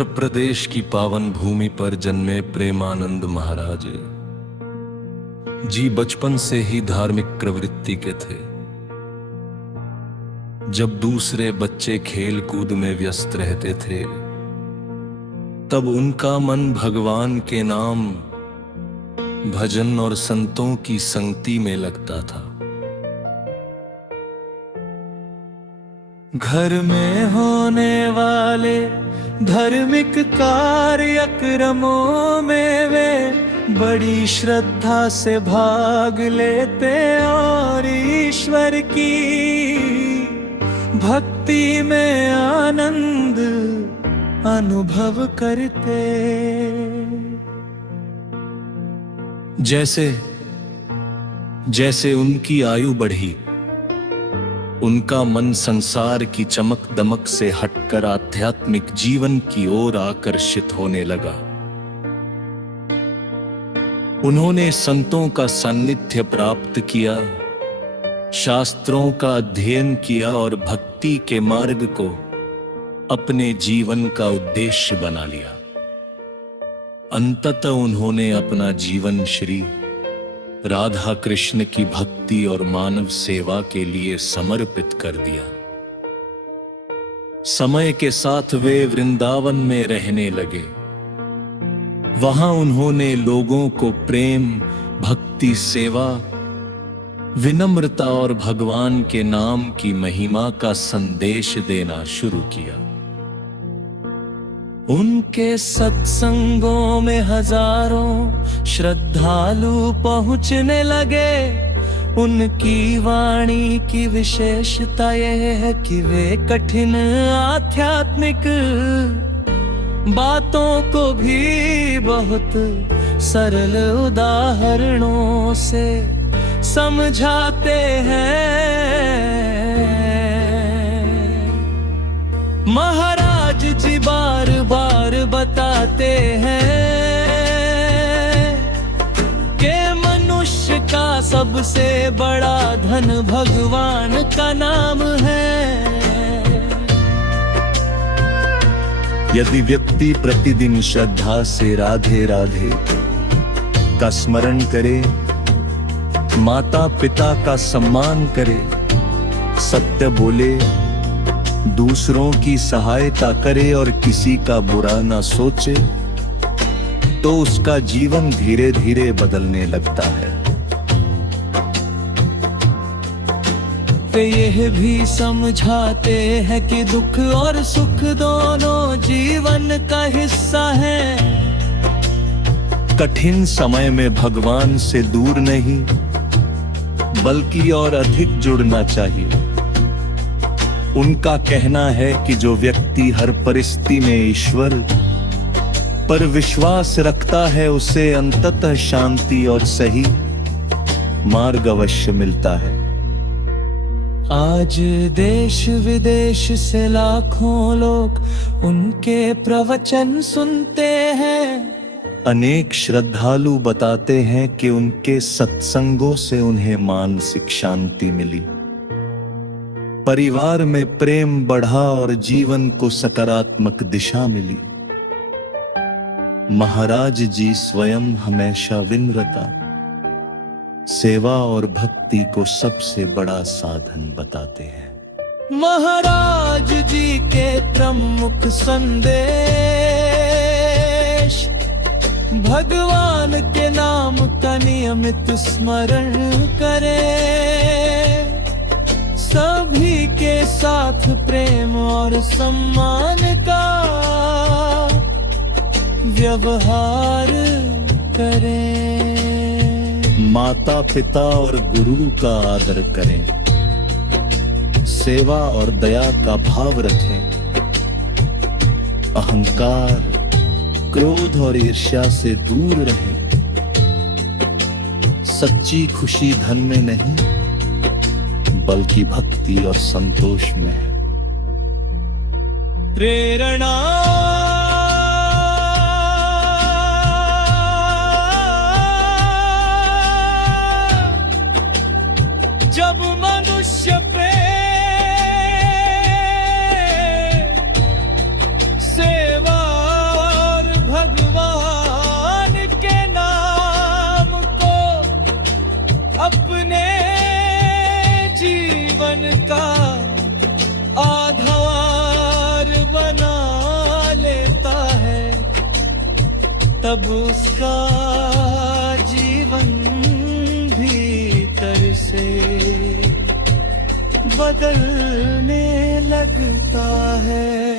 उत्तर प्रदेश की पावन भूमि पर जन्मे प्रेमानंद महाराज जी बचपन से ही धार्मिक प्रवृत्ति के थे। जब दूसरे बच्चे खेल कूद में व्यस्त रहते थे, तब उनका मन भगवान के नाम, भजन और संतों की संगति में लगता था। घर में होने वाले धार्मिक कार्यक्रमों में वे बड़ी श्रद्धा से भाग लेते और ईश्वर की भक्ति में आनंद अनुभव करते। जैसे जैसे उनकी आयु बढ़ी, उनका मन संसार की चमक दमक से हटकर आध्यात्मिक जीवन की ओर आकर्षित होने लगा। उन्होंने संतों का सान्निध्य प्राप्त किया, शास्त्रों का अध्ययन किया और भक्ति के मार्ग को अपने जीवन का उद्देश्य बना लिया। अंततः उन्होंने अपना जीवन श्री राधा कृष्ण की भक्ति और मानव सेवा के लिए समर्पित कर दिया। समय के साथ वे वृंदावन में रहने लगे। वहां उन्होंने लोगों को प्रेम, भक्ति, सेवा, विनम्रता और भगवान के नाम की महिमा का संदेश देना शुरू किया। उनके सत्संगों में हजारों श्रद्धालु पहुंचने लगे। उनकी वाणी की विशेषता यह है कि वे कठिन आध्यात्मिक बातों को भी बहुत सरल उदाहरणों से समझाते हैं। महाराज जी बार बार बताते हैं कि मनुष्य का सबसे बड़ा धन भगवान का नाम है। यदि व्यक्ति प्रतिदिन श्रद्धा से राधे राधे का स्मरण करे, माता पिता का सम्मान करे, सत्य बोले, दूसरों की सहायता करे और किसी का बुरा ना सोचे, तो उसका जीवन धीरे धीरे बदलने लगता है। वे यह भी समझाते हैं कि दुख और सुख दोनों जीवन का हिस्सा है। कठिन समय में भगवान से दूर नहीं, बल्कि और अधिक जुड़ना चाहिए। उनका कहना है कि जो व्यक्ति हर परिस्थिति में ईश्वर पर विश्वास रखता है, उसे अंततः शांति और सही मार्ग अवश्य मिलता है। आज देश विदेश से लाखों लोग उनके प्रवचन सुनते हैं। अनेक श्रद्धालु बताते हैं कि उनके सत्संगों से उन्हें मानसिक शांति मिली, परिवार में प्रेम बढ़ा और जीवन को सकारात्मक दिशा मिली। महाराज जी स्वयं हमेशा विनम्रता, सेवा और भक्ति को सबसे बड़ा साधन बताते हैं। महाराज जी के प्रमुख संदेश भगवान के नाम का नियमित स्मरण करें, सभी के साथ प्रेम और सम्मान का व्यवहार करें, माता पिता और गुरु का आदर करें, सेवा और दया का भाव रखें, अहंकार, क्रोध और ईर्ष्या से दूर रहें। सच्ची खुशी धन में नहीं, बल्कि भक्ति और संतोष में है। प्रेरणा जब मनुष्य प्रेम सेवा का आधार बना लेता है, तब उसका जीवन भीतर से बदलने लगता है।